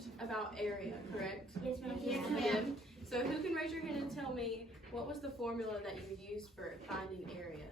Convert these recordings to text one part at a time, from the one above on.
learned about area, correct? Yes, ma'am. Yes, ma'am. So who can raise your hand and tell me what was the formula that you used for finding area?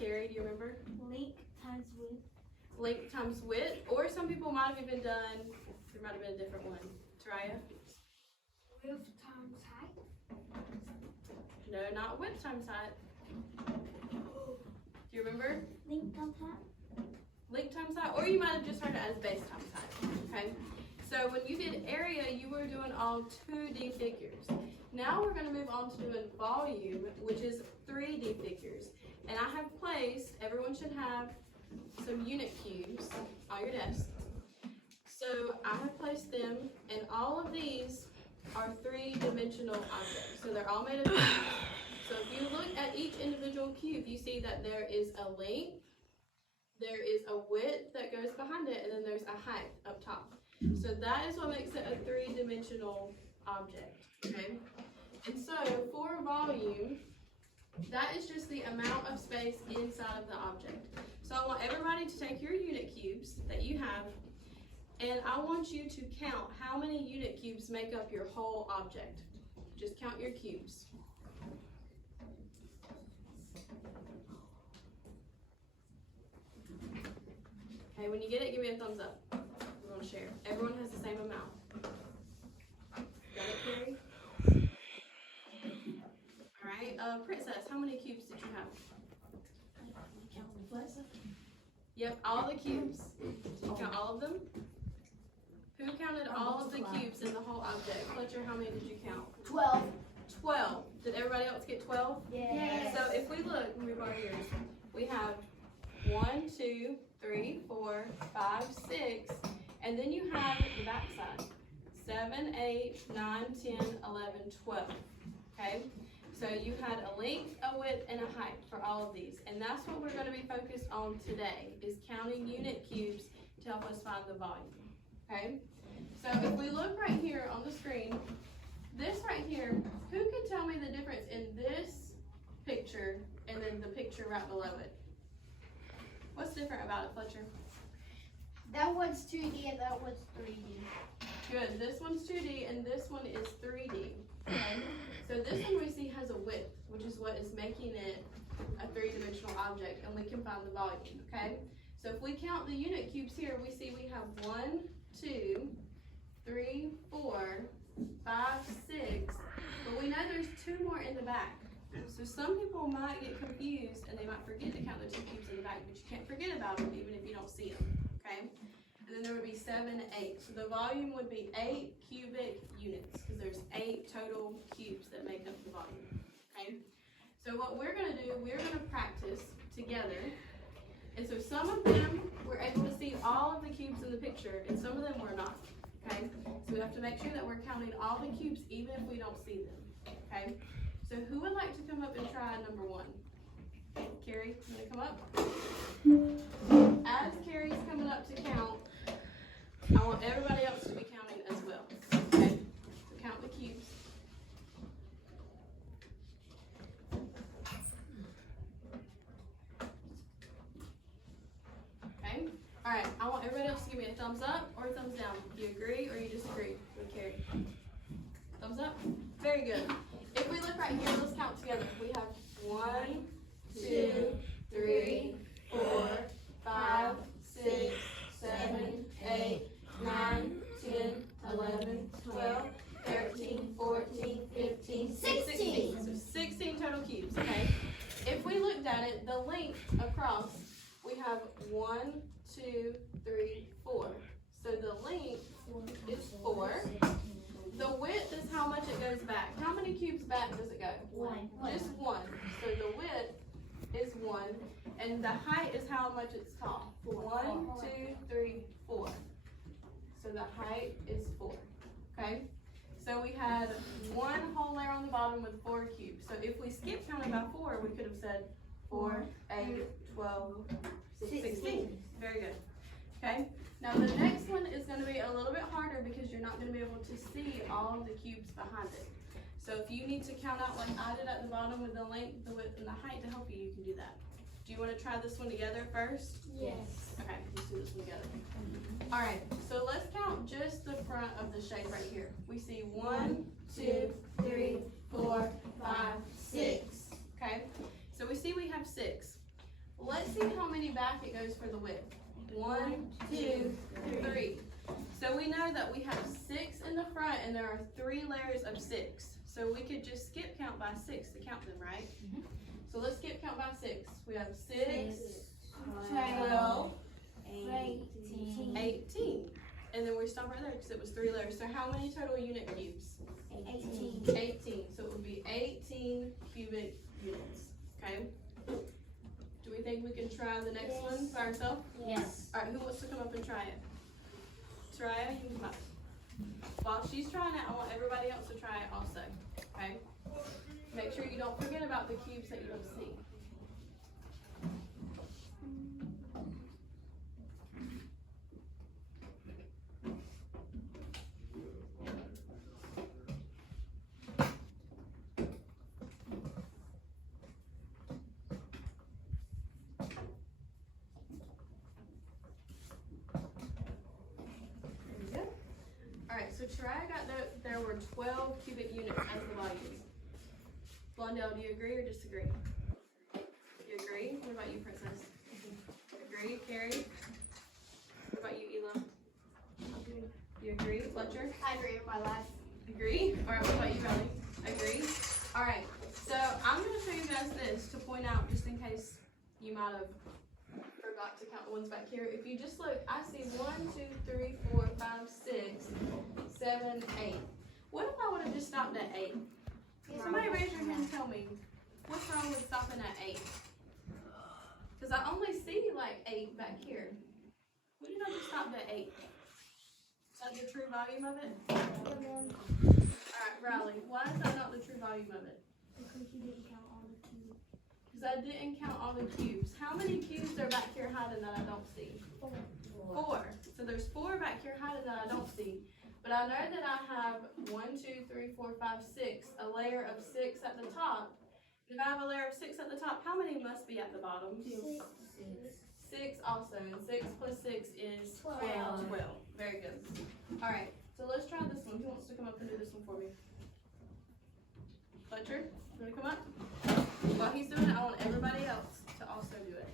Carrie, do you remember? Length times width. Length times width, or some people might have even done, there might have been a different one. Taraya? Width times height. No, not width times height. Do you remember? Length times height. Length times height, or you might have just heard it as base times height, okay? So when you did area, you were doing all 2D figures. Now we're gonna move on to doing volume, which is 3D figures. And I have placed, everyone should have some unit cubes on your desk. So I have placed them, and all of these are 3-dimensional objects. So they're all made of cubes. So if you look at each individual cube, you see that there is a length, there is a width that goes behind it, and then there's a height up top. So that is what makes it a 3-dimensional object, okay? And so for volume, that is just the amount of space inside of the object. So I want everybody to take your unit cubes that you have, and I want you to count how many unit cubes make up your whole object. Just count your cubes. Okay, when you get it, give me a thumbs up. We're gonna share. Everyone has the same amount. Got it, Carrie? Alright, Princess, how many cubes did you have? Yep, all the cubes. Did you count all of them? Who counted all of the cubes in the whole object? Fletcher, how many did you count? 12. 12. Did everybody else get 12? Yes. So if we look, when we borrow yours, we have 1, 2, 3, 4, 5, 6, and then you have the back side. 7, 8, 9, 10, 11, 12. Okay? So you had a length, a width, and a height for all of these. And that's what we're going to be focused on today, is counting unit cubes to help us find the volume. Okay? So if we look right here on the screen, this right here, who can tell me the difference in this picture and then the picture right below it? What's different about it, Fletcher? That one's 2D and that one's 3D. Good. This one's 2D and this one is 3D. Okay? So this one we see has a width, which is what is making it a 3-dimensional object, and we can find the volume, okay? So if we count the unit cubes here, we see we have 1, 2, 3, 4, 5, 6, but we know there's 2 more in the back. So some people might get confused and they might forget to count the 2 cubes in the back, but you can't forget about them even if you don't see them, okay? And then there would be 7, 8. So the volume would be 8 cubic units, because there's 8 total cubes that make up the volume, okay? So what we're gonna do, we're gonna practice together. And so some of them, we're able to see all of the cubes in the picture, and some of them we're not, okay? So we have to make sure that we're counting all the cubes even if we don't see them, okay? So who would like to come up and try number 1? Carrie, you wanna come up? As Carrie's coming up to count, I want everybody else to be counting as well, okay? So count the cubes. Okay? Alright, I want everybody else to give me a thumbs up or a thumbs down. Do you agree or you disagree with Carrie? Thumbs up? Very good. If we look right here, let's count together. We have 1, 2, 3, 4, 5, 6, 7, 8, 9, 10, 11, 12, 13, 14, 15, 16. So 16 total cubes, okay? If we looked at it, the length across, we have 1, 2, 3, 4. So the length is 4. The width is how much it goes back. How many cubes back does it go? 1. Just 1. So the width is 1. And the height is how much it's tall. 1, 2, 3, 4. So the height is 4. Okay? So we had 1 whole layer on the bottom with 4 cubes. So if we skip counting by 4, we could have said 4, 8, 12, 16. Very good. Okay? Now the next one is going to be a little bit harder because you're not going to be able to see all of the cubes behind it. So if you need to count out like I did at the bottom with the length, the width, and the height to help you, you can do that. Do you wanna try this one together first? Yes. Okay, let's do this one together. Alright, so let's count just the front of the shape right here. We see 1, 2, 3, 4, 5, 6. Okay, so we see we have 6. Let's see how many back it goes for the width. 1, 2, 3. So we know that we have 6 in the front and there are 3 layers of 6. So we could just skip count by 6 to count them, right? So let's skip count by 6. We have 6, 12, 18. And then we stop right there because it was 3 layers. So how many total unit cubes? 18. 18. So it would be 18 cubic units. Okay? Do we think we can try the next Yes. one by ourselves? Yes. Alright, who wants to come up and try it? Soraya, you can come up. While she's trying it, I want everybody else to try it also. Okay? Make sure you don't forget about the cubes that you don't see. Alright, so Soraya got that there were 12 cubic units as the volume. Blondell, do you agree or disagree? You agree? What about you, Princess? Agree, Carrie? What about you, Elam? You agree, Fletcher? I agree with my life. Agree? Alright, what about you, Riley? Agree? Alright, so I'm going to show you guys this to point out, just in case you might have forgot to count the ones back here. If you just look, I see 1, 2, 3, 4, 5, 6, 7, 8. What if I would have just stopped at 8? Somebody raise your hand and tell me, what's wrong with stopping at 8? Because I only see like 8 back here. What if I just stopped at 8? Is that the true volume of it? Alright, Riley, why is that not the true volume of it? Because you didn't count all the cubes. Because I didn't count all the cubes. How many cubes are back here hiding that I don't see? 4. So there's 4 back here hiding that I don't see. But I know that I have 1, 2, 3, 4, 5, 6, a layer of 6 at the top. If I have a layer of 6 at the top, how many must be at the bottom? 6 also, and 6 plus 6 is 12. Very good. Alright, so let's try this one. Who wants to come up and do this one for me? Fletcher, you want to come up? While he's doing it, I want everybody else to also do it.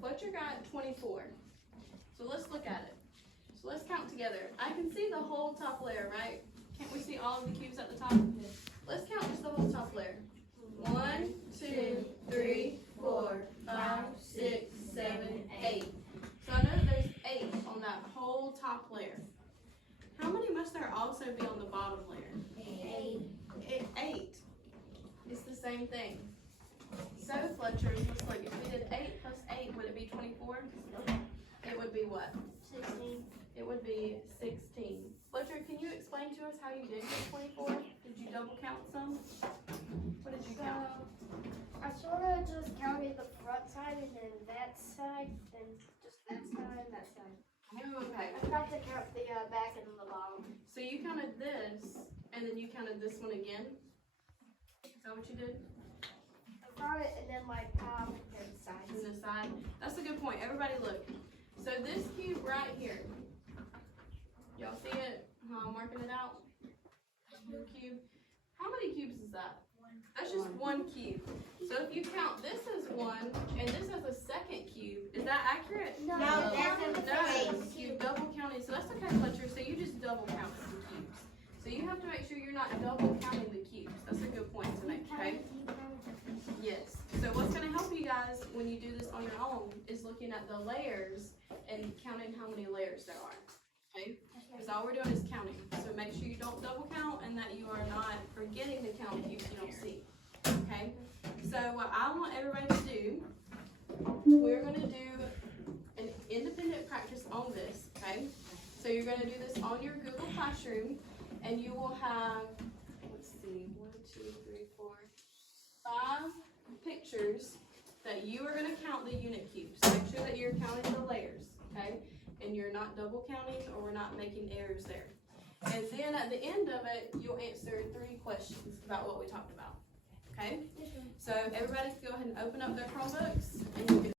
Fletcher got 24. So let's look at it. So let's count together. I can see the whole top layer, right? Can't we see all of the cubes at the top? Let's count just the whole top layer. 1, 2, 3, 4, 5, 6, 7, 8. So I know that there's 8 on that whole top layer. How many must there also be on the bottom layer? 8. It's the same thing. So Fletcher, let's look. If we did 8 plus 8, would it be 24? It would be what? 16. It would be 16. Fletcher, can you explain to us how you did get 24? Did you double count some? What did you count? I sort of just counted the front side and then that side, then just that side and that side. Okay. I tried to count the back and the bottom. So you counted this, and then you counted this one again? Is that what you did? Front and then like top and sides. And the side? That's a good point. Everybody look. So this cube right here. Y'all see it? How I'm marking it out? Cube. How many cubes is that? That's just 1 cube. So if you count this as 1 and this as a second cube, is that accurate? No, No, you double counted. So that's okay, Fletcher. So you just double counted the cubes. So you have to make sure you're not double counting the cubes. That's a good point to make, okay? Yes. So what's going to help you guys when you do this on your own is looking at the layers and counting how many layers there are. Okay? Because all we're doing is counting. So make sure you don't double count and that you are not forgetting to count cubes you don't see. Okay? So what I want everybody to do, we're going to do an independent practice on this, okay? So you're gonna do this on your Google Classroom, and you will have, let's see, 1, 2, 3, 4, 5 pictures that you are gonna count the unit cubes. Make sure that you're counting the layers, okay? And you're not double counting, or we're not making errors there. And then at the end of it, you'll answer 3 questions about what we talked about, okay? So everybody go ahead and open up their Chromebooks, and you can